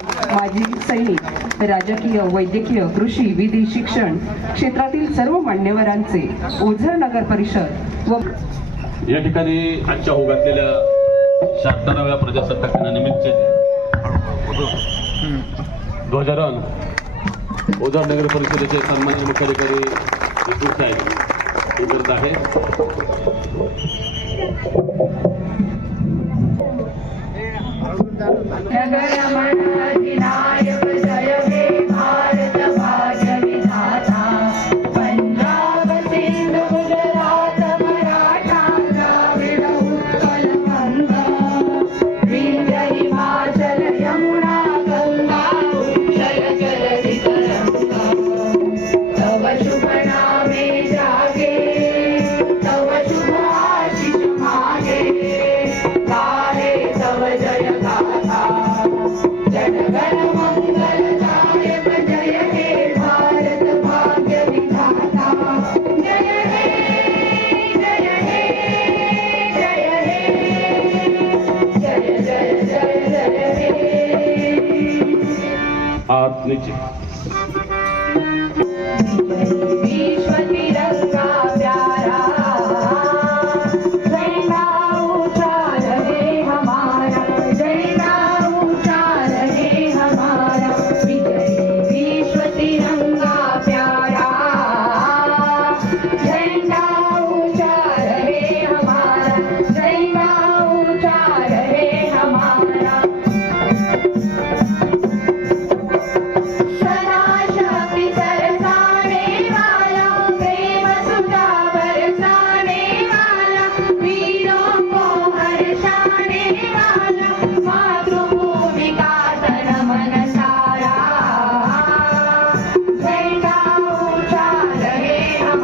माजी सैनिक राजकीय वैद्यकीय कृषी विधी शिक्षण क्षेत्रातील सर्व मान्यवरांचे ओझर नगर परिषद व या ठिकाणी आजच्या हो घातलेल्या शहात्तराव्या प्रजासत्ताक दिनानिमित्त ध्वजारोहण ओझर नगर परिषदेचे सन्मान्य मुख्याधिकारी विष्णू साहेब हे करत आहे Sagarama हाथ नीचे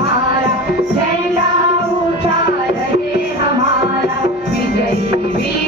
हमारा। झेंडा उठा रहे हमारा। विजयी